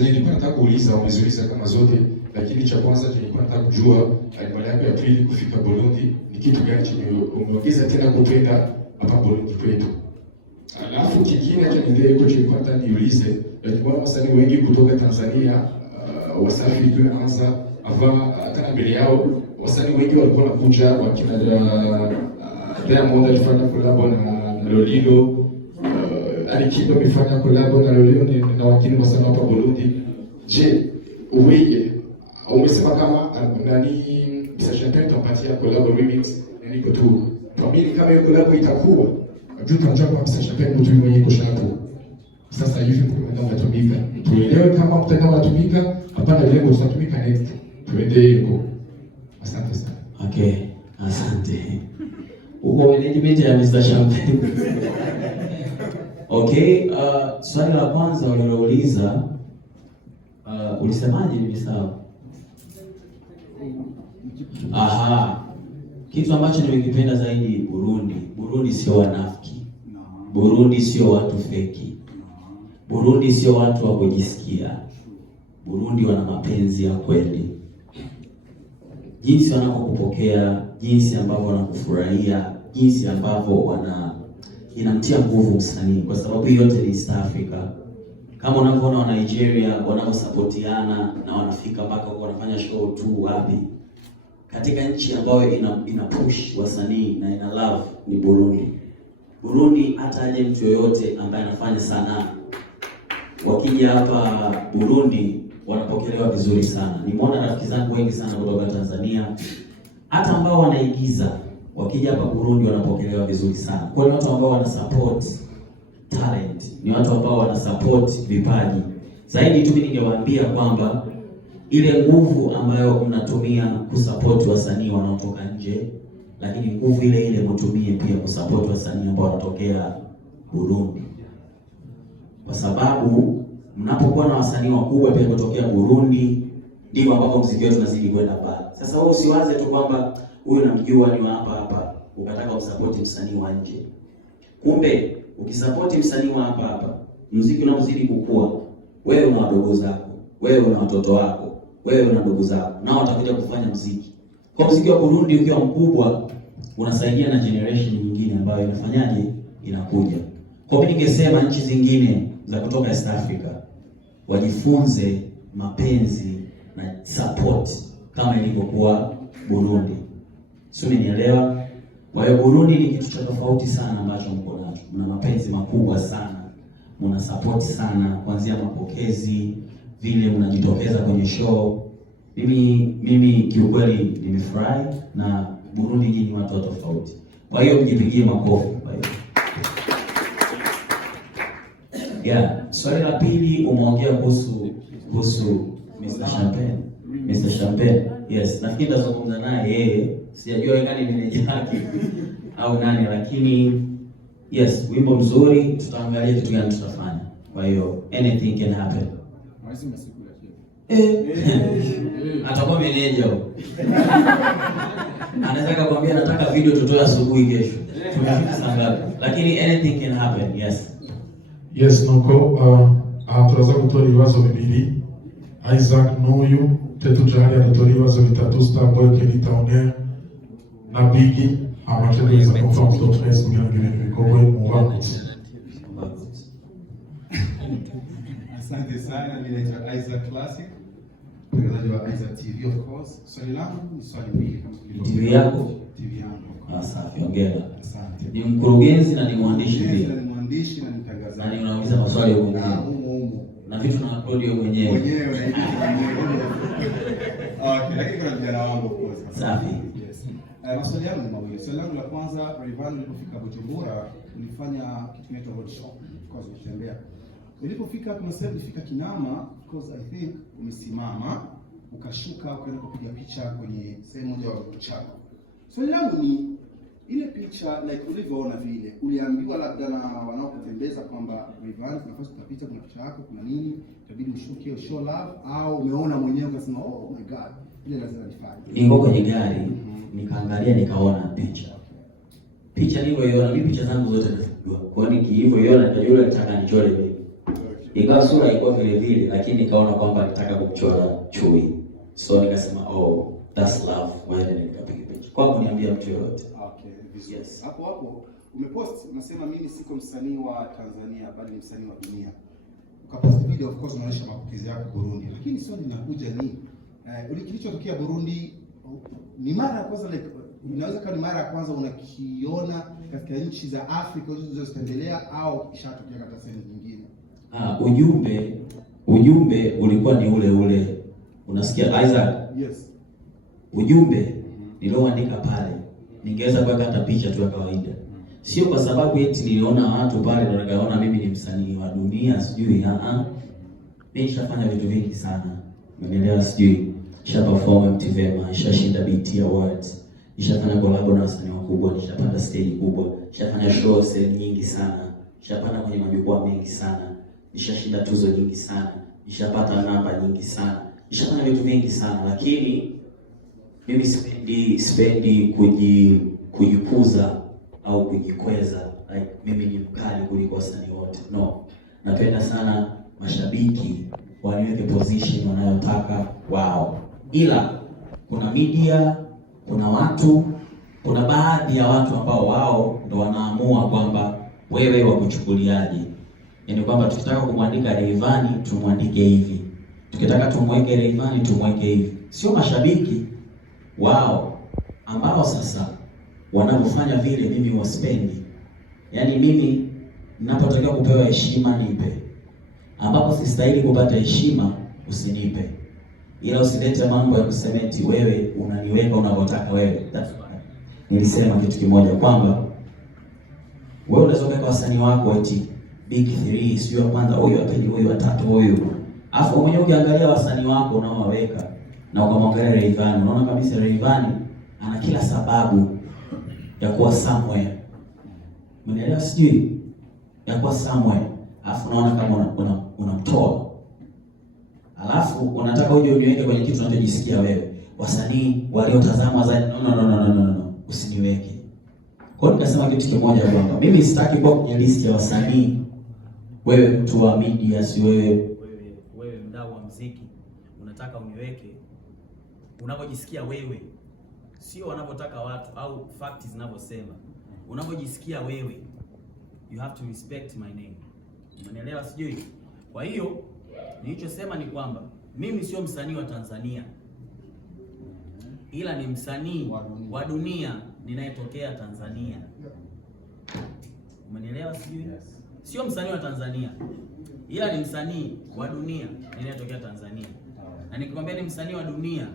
nilikuwa nataka kuuliza, umeziuliza kama zote, lakini cha kwanza nilikuwa nataka kujua mara yako ya pili kufika Burundi ni kitu gani chenye umeongeza tena kupenda hapa Burundi kwetu. Alafu kingine cha ndio nilikuwa nataka niulize, nilikuwa wasanii wengi kutoka Tanzania Wasafi ndio kwanza hata mbele yao wasanii wengi walikuwa wanakuja wakina Diamond alifanya collab na Lolilo, Alikiba amefanya collab na Lolilo na wengine wasanii hapa Burundi. Je, wewe umesema kama nani Mr. Champagne tumpatia collab remix na niko tu. Familia kama hiyo collab itakuwa juu tunajua kwa Mr. Champagne mtu mwenye yuko shapo. Sasa hivi kuna mnatumika. Tuelewe kama mtaka mnatumika, hapana lengo tutatumika next. Tuende huko. Asante sana. Okay, asante. Uko management ya Mr. Champagne. Okay, swali la kwanza ulilouliza ulisemaje nimesahau? Aha. Kitu ambacho nimekipenda zaidi Burundi. Burundi sio wanafiki. Burundi sio watu feki. Burundi sio watu wa kujisikia. Burundi wana mapenzi ya kweli. Jinsi wanapokupokea, jinsi ambavyo wanakufurahia, jinsi ambavyo inamtia nguvu msanii, kwa sababu yote ni East Africa. Kama unavyoona wa Nigeria wanaosapotiana na wanafika mpaka huko wanafanya show tu wapi. Katika nchi ambayo ina push wasanii na ina love ni Burundi. Burundi hata aje mtu yoyote ambaye anafanya sanaa, wakija hapa Burundi wanapokelewa vizuri sana. Nimeona rafiki zangu wengi sana kutoka Tanzania hata ambao wanaigiza wakija hapa Burundi wanapokelewa vizuri sana. Kwa hiyo watu ambao wana support talent, ni watu ambao wana support vipaji. Zaidi tu mimi ningewaambia kwamba ile nguvu ambayo mnatumia kusupport wasanii wanaotoka nje, lakini nguvu ile ile mtumie pia kusupport wasanii ambao wanatokea Burundi. Kwa sababu mnapokuwa na wasanii wakubwa pia kutokea Burundi, ndivyo ambapo muziki wetu unazidi kwenda mbali. Sasa wewe usiwaze tu kwamba huyu namjua ni hapa hapa, ukataka kusupport msanii wa nje. Kumbe ukisupport msanii wa hapa hapa, muziki unazidi kukua. Wewe una wadogo zako, wewe una watoto wako, wewe una ndugu zako, nao watakuja kufanya muziki. Kwa muziki wa Burundi ukiwa mkubwa, unasaidia na generation nyingine ambayo inafanyaje, inakuja. Kwa hiyo ningesema nchi zingine za kutoka East Africa wajifunze mapenzi na support kama ilivyokuwa Burundi. Sio, umenielewa? Kwa hiyo Burundi ni kitu cha tofauti sana ambacho mko nacho. Mna mapenzi makubwa sana. Mna support sana kuanzia mapokezi, vile mnajitokeza kwenye show. Mimi kiukweli nimefurahi na Burundi nyinyi watu tofauti. Kwa hiyo mjipigie makofi kwa hiyo. Yeah, swali la pili umeongea kuhusu Mr. Champagne. Mr. Champagne. Yes, nafikiri tazungumza naye yeye. Sijajua nani meneja yake au nani, lakini yes, wimbo mzuri, tutaangalia kitu gani tutafanya. Kwa hiyo anything can happen. Atakuwa meneja huyo. Anaweza kukwambia nataka video tutoe asubuhi kesho. Tunafika saa ngapi? Lakini anything can happen. Yes. Yes, nuko turaza gutora ibibazo bibiri. Isaac n'uyu tetujahari aratora ibibazo bitatu, Starboy, Kenny Towner na Biggie amategeza conference of press kugira ngo ibintu bikorwe mu bakutse. Asante sana, mimi naitwa Isaac Classic, mtangazaji wa Isaac TV of course. Swali langu ni swali mbili kama TV yako? TV yangu. Safi, hongera. Asante. Ni mkurugenzi na ni mwandishi pia. Ni mwandishi na mtangazaji. Na unauliza maswali wewe mwenyewe. Na vitu na upload wewe mwenyewe. Okay, lakini kuna vijana wangu of course. Safi. Yes. Maswali yangu ni mawili. Swali langu la kwanza, Rayvanny ulipofika Bujumbura, ulifanya kitu kinaitwa road show. Of course ulitembea. Ulipofika kuna sehemu ulifika Kinama, because I think umesimama, ukashuka ukaenda kupiga picha kwenye sehemu moja ya chako. Swali langu ni ile picha like ulivyoona vile, uliambiwa labda na wanaokutembeza kwamba Rayvanny nafasi utapita kuna picha yako kuna nini, itabidi ushuke show love, au umeona mwenyewe ukasema oh my god, ile lazima nifanye? Niko kwenye gari, nikaangalia nikaona picha. Picha nilivyoiona, mimi picha zangu zote nazijua. Kwa nini hivyoiona nikajua nataka nichore mimi. Ingawa sura ilikuwa vile vile, lakini nikaona kwamba nitaka kumchora chui. So nikasema that's love. Wewe nikapiga picha. Kwa kuniambia mtu yote. Okay, vizuri. Yes. Hapo umepost unasema mimi siko msanii wa Tanzania bali ni msanii wa dunia. Ukapost video, of course unaonyesha mapokezi yako Burundi. Lakini swali linakuja ni kilichotokea Burundi ni mara ya kwanza, like inaweza kuwa ni mara ya kwanza unakiona katika nchi za Afrika zilizotembelea au ishatokea katika sehemu nyingine? Ujumbe ulikuwa ni ule ule. Unasikia Isaac? Yes. Ujumbe nilioandika pale ningeweza kuweka hata picha tu ya kawaida. Sio kwa sababu eti niliona watu pale ndio nikaona mimi ni msanii wa dunia sijui mimi nishafanya vitu vingi sana. Umeelewa sijui? Nisha perform MTV, nishashinda BET Awards. Nishafanya collab na wasanii wakubwa, nishapanda stage kubwa, nishafanya shows nyingi sana. Nishapanda kwenye majukwaa mengi sana. Nishashinda tuzo nyingi sana. Nishapata namba nyingi sana. Nishafanya vitu vingi sana, lakini mimi sipendi kujikuza au kujikweza like mimi ni mkali kuliko wasanii wote. No. Napenda sana mashabiki waniweke position wanayotaka wao. Ila kuna media, kuna baadhi ya watu ambao wao ndo wanaamua kwamba wewe wakuchukuliaje. Yaani kwamba tukitaka kumwandika Rayvanny tumwandike hivi. Tukitaka tumweke Rayvanny tumweke hivi. Sio mashabiki wao ambao sasa wanapofanya vile mimi waspendi. Yaani mimi ninapotakiwa kupewa heshima nipe. Ambapo sistahili kupata heshima usinipe. Ila usilete mambo ya kusemeti wewe unaniweka unavyotaka wewe. Nilisema kitu kimoja kwamba wewe unaweza kuweka wasanii wako eti big 3 sio wa kwanza huyu wa pili huyu wa tatu huyu. Afu mwenyewe ukiangalia wasanii wako unaowaweka na ukamwangalia Rayvanny, unaona kabisa Rayvanny ana kila sababu ya kuwa somewhere. Umeelewa sijui? Ya kuwa somewhere. Afu unaona kama unamtoa. Alafu unataka uje uniweke kwenye kitu unachojisikia wewe. Wasanii waliotazamwa zaidi no. Usiniweke. Kwa hiyo nikasema kitu kimoja kwamba mimi sitaki kuwa kwenye list ya wasanii. Wewe mtu wa media si wewe mdau wa muziki unataka uniweke unapojisikia wewe. Sio wanapotaka watu au facts zinavyosema. Unapojisikia wewe. You have to respect my name. Umeelewa sijui? Kwa hiyo nilichosema ni kwamba mimi sio msanii wa Tanzania. Ila ni msanii wa dunia ninayetokea Tanzania. Umeelewa sijui? Sio msanii wa Tanzania. Ila ni msanii wa dunia ninayetokea Tanzania. Na nikikwambia ni msanii wa dunia,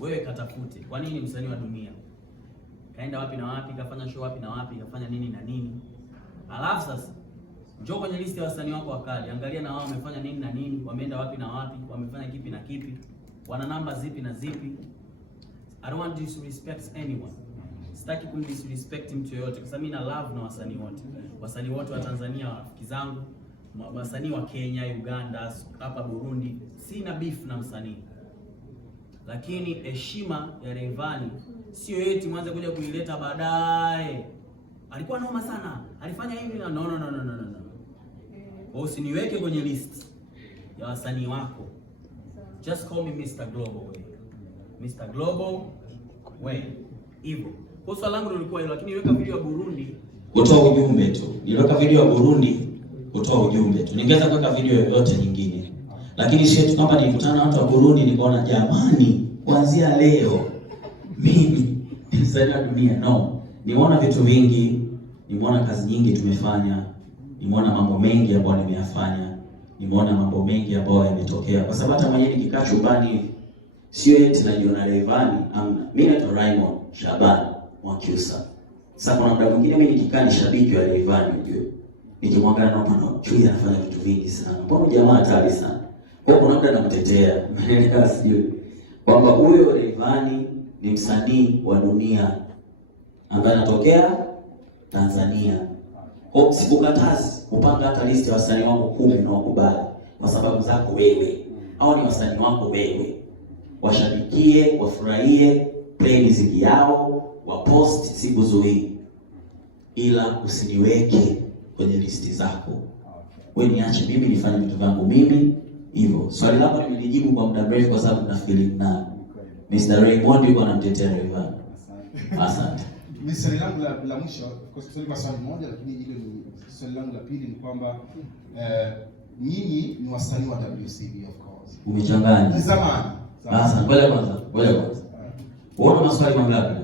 wewe katafute. Kwa nini msanii wa dunia? Kaenda wapi na wapi, kafanya show wapi na wapi, kafanya nini na nini. Alafu sasa njoo kwenye list ya wasanii wako wakali, angalia na wao wamefanya nini na nini, wameenda wapi na wapi, wamefanya kipi na kipi, wana namba zipi na zipi. I don't want to disrespect anyone. Sitaki kumdisrespect mtu yoyote kwa sababu mimi na love na wasanii wote. Wasanii wote wa Tanzania rafiki zangu, wasanii wa Kenya, Uganda, hapa Burundi, sina beef na msanii. Lakini heshima ya Rayvanny sio eti mwanze kuja kuileta baadaye. Alikuwa noma sana. Alifanya hivi na no. Usiniweke kwenye list ya wasanii wako. Just call me Mr. Global way. Mr. Global way. Hivyo. Kwa swali langu lilikuwa hilo, lakini niweka video ya Burundi kutoa ujumbe tu. Niliweka video ya Burundi kutoa ujumbe tu. Ningeweza kuweka video yoyote nyingine. Lakini sio tu kwamba nilikutana na watu wa Burundi nikaona jamani kuanzia leo mimi ni msanii wa dunia. No. Nimeona vitu vingi, nimeona kazi nyingi tumefanya, nimeona mambo mengi ambayo nimeyafanya, nimeona mambo mengi ambayo yametokea. Kwa sababu hata mwenyewe nikikaa chumbani sio eti najiona Rayvanny, mimi naitwa Raymond Shaban Mwakyusa. Sasa kuna muda mwingine mimi nikikaa ni shabiki wa Rayvanny unajua. Nikimwangalia naona chui anafanya vitu vingi sana. Mbona jamaa hatari sana. Kwa kuna muda namtetea. Unaelewa sijui. Kwamba huyo Rayvanny ni msanii wa dunia ambaye anatokea Tanzania. Kwa sikukatazi kupanga hata list ya wasanii wako 10 na wakubali kwa sababu zako wewe. Au ni wasanii wako wewe. Washabikie, wafurahie, play muziki yao, wapost siku zote. Ila usiniweke kwenye listi zako. wewe niache mimi nifanye vitu vyangu mimi hivyo. Swali lako nimelijibu kwa muda mrefu kwa sababu na feeling na Mr. Raymond yuko anamtetea Rayvanny. Asante. Mimi swali langu la mwisho, kwa sababu ni swali moja lakini hilo ni swali langu la pili ni kwamba nyinyi ni wasanii wa WCB of course. Umechanganya. Zamani. Sasa ngoja kwanza. Uona maswali mangapi?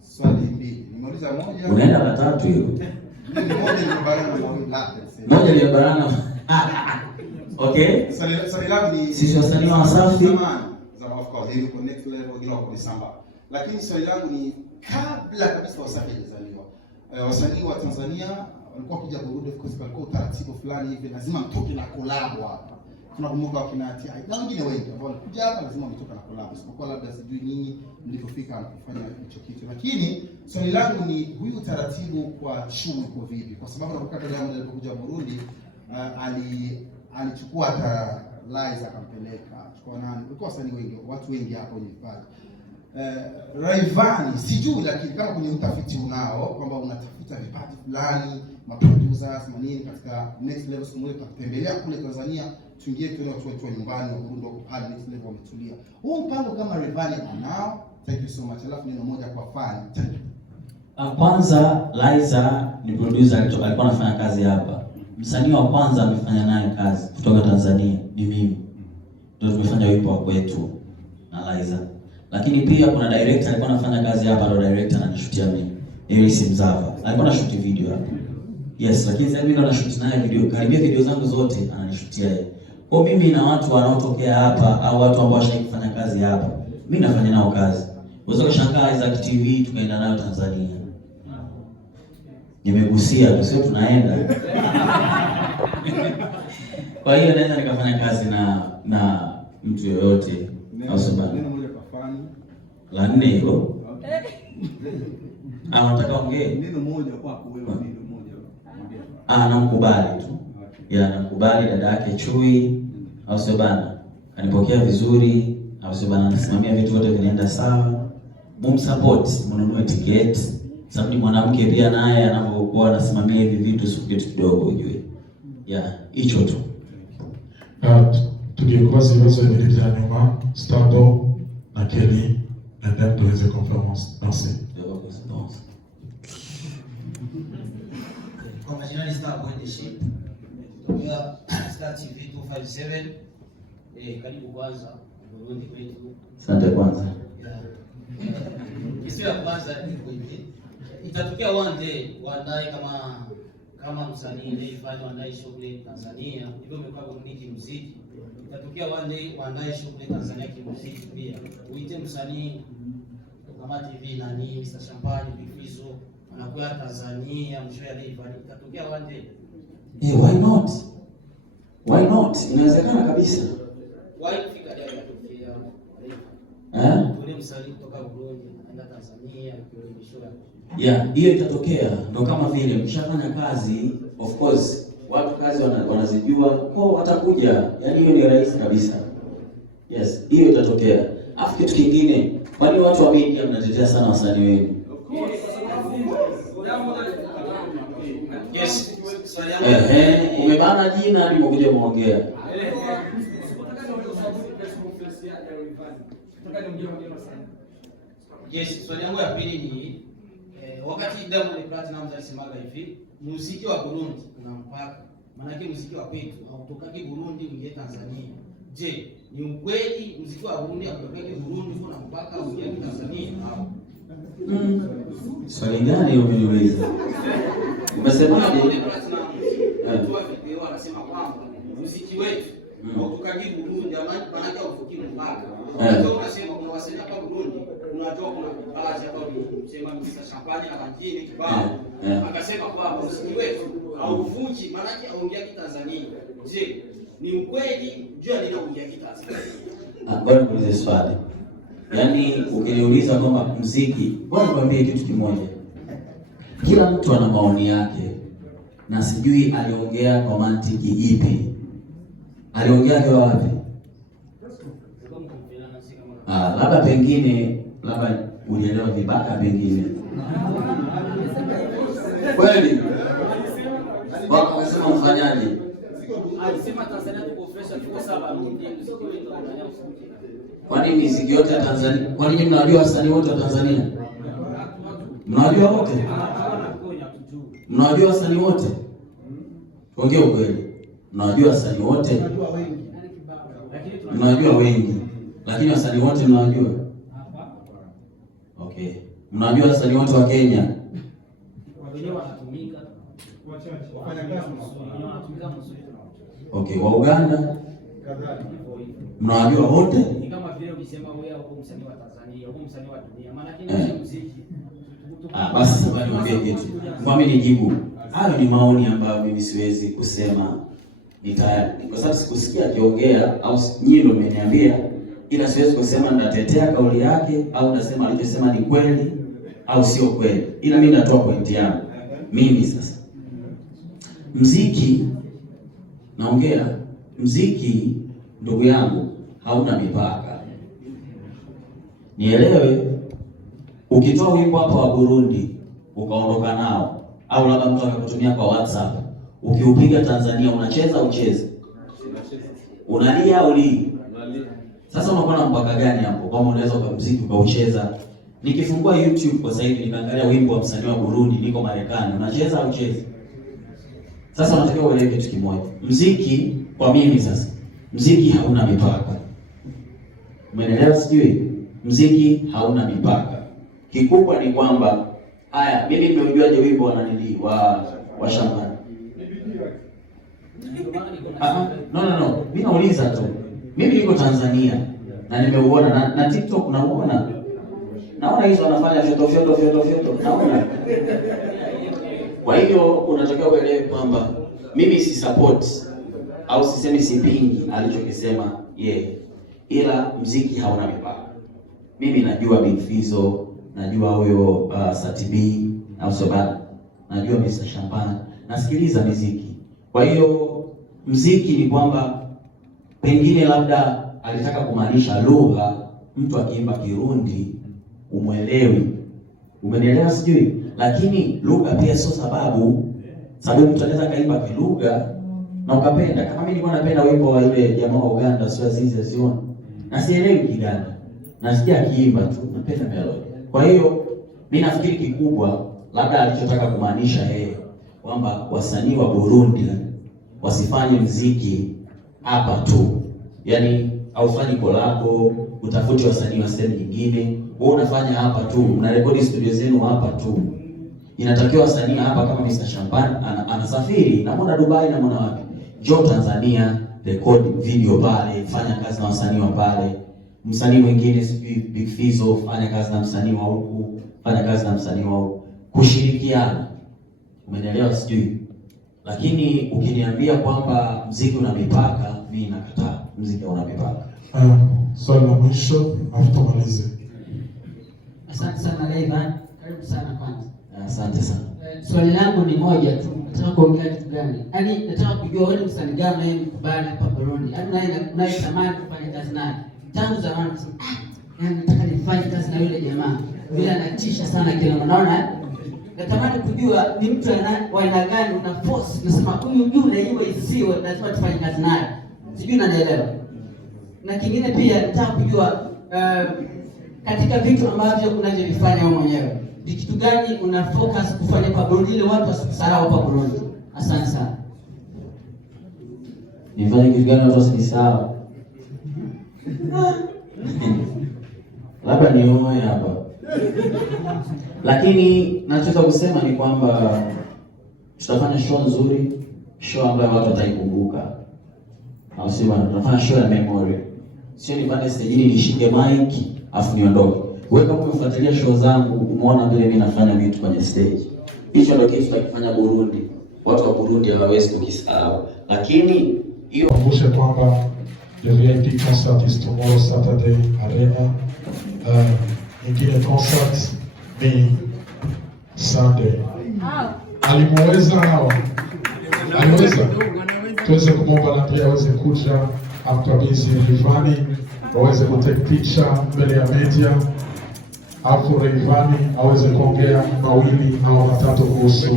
Swali mbili. Nimeuliza moja. Unaenda la tatu hiyo. Moja ni barana na wili labda. Moja ni barana. Okay? Swali langu ni sisi wasanii wa Wasafi. Zamani of course, hiyo next level ndio kwa December. Lakini swali langu ni kabla kabisa Wasafi hajazaliwa. Wasanii wa Tanzania walikuwa kuja Burundi of course kulikuwa utaratibu fulani hivi lazima mtoke na collab hapa. Tunakumbuka wakina TI na wengine wengi ambao walikuja hapa lazima mtoke na collab. Isipokuwa labda sijui nyinyi mlipofika kufanya hicho kitu. Lakini swali langu ni huyu utaratibu kwa Chumu uko vipi? Kwa sababu nakumbuka Diamond alipokuja Burundi alichukua hata Liza akampeleka. Chukua nani? Kulikuwa wasanii wengi, watu wengi hapo ni pale. Rayvanny sijui lakini kama kwenye utafiti unao kwamba unatafuta vipaji fulani maproducers manini katika next level siku moja tutembelea kule Tanzania tuingie tuone watu wetu wa nyumbani wa Burundi hadi next level wametulia. Huu mpango kama Rayvanny anao. Thank you so much. Alafu neno moja kwa fan. Thank you. Kwanza Liza ni producer alikuwa anafanya kazi hapa. Msanii wa kwanza amefanya naye kazi kutoka Tanzania ni mimi. Ndio tumefanya wimbo wa kwetu na Liza. Lakini pia kuna director alikuwa anafanya kazi hapa, ndio director ananishutia mimi. Eris Mzava. Alikuwa anashoot video hapa. Yes, lakini sasa mimi ndo nashoot naye video. Karibia video zangu zote ananishutia yeye. Kwa mimi na watu wanaotokea hapa au watu ambao washafanya kazi hapa, mimi nafanya nao kazi. Unaweza kushangaa Isaac TV tukaenda nayo Tanzania. Nimegusia tu sio tunaenda. Kwa hiyo naweza nikafanya kazi na mtu yoyote au sababu. La nne hilo. Unataka ongee? Neno moja kwako wewe, neno moja. Namkubali tu. Namkubali dada yake Chui au sio bana? Kanipokea vizuri au sio bana? Nasimamia vitu vyote vinaenda sawa. Mumsupport, mnunue tiketi. Sababu ni mwanamke pia naye anapokuwa anasimamia hivi vitu sio kitu kidogo ujue. Hicho tu. Tungekuwa ziwazo vile nyuma Starboy na Kelly and then tuweze confirmance. Merci. Kwa majina ni Starboy the Ship. Tokea Star TV 257. Karibu kwanza Burundi kwetu. Asante kwanza. Kisio ya kwanza ni hivi. Itatokea one day waandae kama msanii Rayvanny waandae shughuli Tanzania. Hivyo umekuwa Burundi muziki. Itatokea one day waandae shughuli Tanzania kimuziki pia. Uite msanii kama TV nani Mr. Champagne Bifizo anakuja Tanzania mshoe ya Rayvanny. Itatokea one day. Why not? Why not? Inawezekana kabisa. Why kufika leo itatokea? Ule msanii kutoka Burundi anaenda Tanzania kwa hiyo itatokea. Ndio kama vile mshafanya kazi, of course watu kazi wanazijua, kwa watakuja. Yaani hiyo ni rahisi kabisa. Yes, hiyo itatokea. Afu kitu kingine, kwani watu wa media mnatetea sana wasanii wenu? Yes. Umebana jina hadi umekuja muongea. Yes, swali yangu ya pili ni wakati Diamond Platnumz alisemaga hivi, muziki wa Burundi una mpaka. Maana yake muziki wa kwetu hautokaki Burundi uingie Tanzania. Je, ni ukweli muziki wa Burundi hautokaki Burundi kuna mpaka uingie Tanzania? Swali gani umeniuliza? Umesemaje? Mtu akipewa anasema kwamba muziki wetu hautokaki Burundi, jamani, maana yake hauvuki mpaka. Ndio unasema kuna wasanii hapa Burundi, unajua kuna baadhi hapa msema Mr. Champagne na wengine kibao. Akasema kwamba muziki wetu hauvuki, maana yake haungia Tanzania. Je, ni ukweli jua linaungia Tanzania? Bwana muulize swali. Yaani ukiniuliza kwamba muziki, bwana nikwambie kitu kimoja. Kila mtu ana maoni yake. Na sijui aliongea kwa mantiki ipi. Aliongea kwa wapi? Labda pengine ulielewa vibaya pengine. Kweli? Wao wanasema mfanyaje? alisema Tanzania tuko fresh, tuko sawa, muziki wetu unafanya usikie. Kwa nini muziki yote ya Tanzania? Kwa nini mnawajua wasanii wote wa Tanzania? Mnawajua wote? Mnawajua wasanii wote? Ongea ukweli. Mnawajua wasanii wote? Mnawajua wengi. Lakini wasanii wote mnawajua? Okay. Mnawajua wasanii wote wa Kenya? Okay, wa Uganda? Mnawajua wote? Ni kama vile ukisema wewe uko msanii wa Tanzania, uko msanii wa dunia. Maana yake ni muziki. Basi bali niambie kitu. Mimi nijibu. Hayo ni maoni ambayo mimi siwezi kusema kwa sababu sikusikia akiongea au nyinyi ndio mmeniambia, ila siwezi kusema nitatetea kauli yake au nasema alichosema ni kweli au sio kweli. Ila mimi natoa pointi yangu. Mimi sasa. Muziki naongea, muziki ndugu yangu hauna mipaka. Nielewe, ukitoa wimbo hapa wa Burundi ukaondoka nao au labda mtu akakutumia kwa WhatsApp, ukiupiga Tanzania unacheza ucheze? Unalia au li? Sasa unakuwa na mpaka gani hapo? Kama unaweza kwa muziki ukaucheza. Nikifungua YouTube kwa sasa hivi nikaangalia wimbo wa msanii wa Burundi niko Marekani, unacheza au ucheze? Sasa unatakiwa uelewe kitu kimoja. Muziki kwa mimi sasa, muziki hauna mipaka. Umeelewa sijui? Muziki hauna mipaka. Kikubwa ni kwamba haya, mimi nimeujuaje wimbo wa nani wa Shambani? No. Mimi nauliza tu. Mimi niko Tanzania na nimeuona na TikTok naona. Naona hizo wanafanya fyoto. Naona. Kwa hiyo unatakiwa uelewe kwamba mimi si support au sisemi sipingi alichokisema yeye. Ila muziki hauna mipaka. Mimi najua Big Fizzo, najua huyo Satibi au Sobana, najua Mr. Champagne, nasikiliza muziki. Kwa hiyo muziki ni kwamba pengine labda alitaka kumaanisha lugha, mtu akiimba Kirundi umuelewi. Umenielewa sijui? Lakini lugha pia sio sababu mtu anaweza kaimba kilugha na ukapenda. Kama mimi nilikuwa napenda wimbo wa yule jamaa wa Uganda, sio Azizi Aziona. Na sielewi Kiganda. Nasikia akiimba tu, napenda melody. Kwa hiyo mimi nafikiri kikubwa labda alichotaka kumaanisha yeye kwamba wasanii wa Burundi wasifanye muziki hapa tu. Yaani aufanye collabo, utafuti wasanii wa sehemu nyingine. Wewe unafanya hapa tu, mnarekodi studio zenu hapa tu. Inatakiwa wasanii hapa kama Mr. Champagne anasafiri na mbona Dubai na mbona wapi? Njoo Tanzania, record video pale, fanya kazi na wasanii wa pale. Msanii mwingine sijui Big Fizzo, fanya kazi na msanii wa huku, fanya kazi na msanii wa huku. Kushirikiana. Umenielewa sijui? Lakini ukiniambia kwamba muziki una mipaka, mimi nakataa. Muziki una mipaka. Swali la mwisho afutamalize. Asante sana Rayvan. Karibu sana kwanza. Asante sana. Swali langu ni moja tu. Nataka kuongea kitu gani? Yaani nataka kujua wewe msanii gani unayemkubali hapa Burundi. Yaani unayetamani kufanya kazi naye. Tangu zamani yaani nataka nifanye kazi na yule jamaa. Bila anatisha sana kile unaona? Natamani kujua ni mtu wa aina gani una force unasema huyu yule iwe isiwe lazima tufanye kazi naye. Sijui unanielewa. Na kingine pia nataka kujua katika vitu ambavyo unavyovifanya wewe mwenyewe, ni kitu gani una focus kufanya kwa Burundi ili watu wasikusahau hapa Burundi? Asante sana. Nifanye kitu gani watu wasisahau? Labda nioe hapa. Lakini nachotaka kusema ni kwamba tutafanya show nzuri, show ambayo watu wataikumbuka. Au sio bwana? Tutafanya show ya memory. Sio nipande stage nishike mic afu niondoke. Wewe kama umefuatilia show zangu, umeona vile mimi nafanya vitu kwenye stage. Hicho ndio kitu tunakifanya Burundi. Watu wa Burundi hawawezi kukisahau. Lakini hiyo kumbushe kwamba the VIP concert is tomorrow Saturday Arena. Ingine concert ni Sunday. Alimuweza hawa. Aliweza. Tuweze kumwomba na pia aweze kuja amkabidhi Rayvanny, aweze kutake picture mbele ya media. Hapo Rayvanny aweze kuongea mawili au matatu kuhusu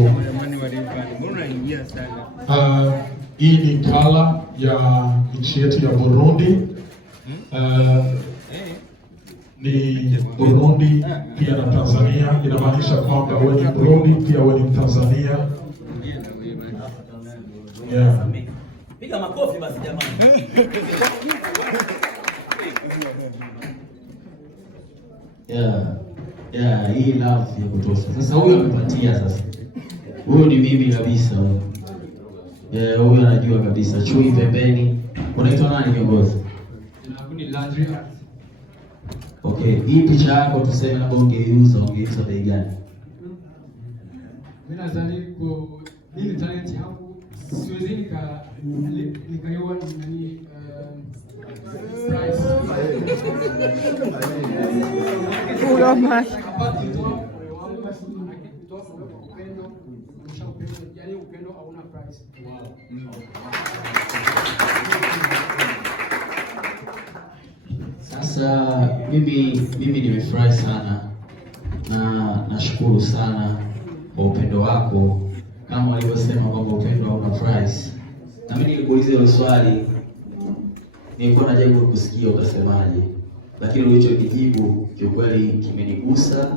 Hii ni kala ya nchi yetu ya Burundi. Ni Burundi pia na Tanzania, inamaanisha kwamba wewe ni Burundi pia wewe ni Tanzania. Yeah. Piga makofi basi jamani. Yeah, hii love ya kutosha. Sasa huyu amepatia sasa. Huyu ni mimi kabisa huyu. Huyu anajua kabisa. Chui pembeni. Unaitwa nani kiongozi? Ni Landria. Okay, hii picha yako tuseme labda ungeuza bei gani? Mimi nadhani kwa hii talent yangu siwezi nikaiwa nani price. Puro macho. Upendo hauna price. Sasa mimi nimefurahi sana na nashukuru sana kwa upendo wako, kama walivyosema kwamba upendo hauna price. Na mimi nilikuuliza hilo swali, nilikuwa najaribu kusikia utasemaje, lakini ulichokijibu kiukweli kimenigusa.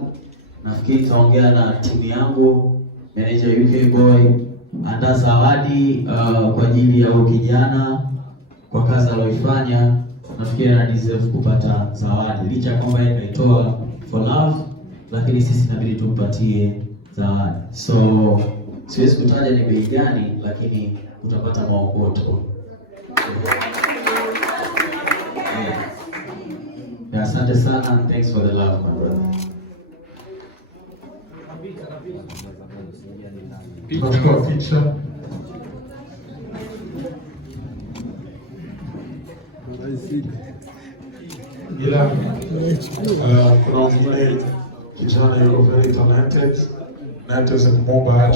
Nafikiri tutaongea na timu yangu, manager UK Boy, andaa zawadi kwa ajili ya huyo kijana kwa kazi aliyoifanya. Nafikiri ana deserve kupata zawadi, licha kwamba yeye kaitoa for love, lakini sisi inabidi tumpatie zawadi. So siwezi kutaja ni bei gani, lakini utapata maokoto. Yeah, asante sana and thanks for the love, my brother. Tunachukua picha. Ila kuna mwingine kijana yuko very talented na ataweza kumwomba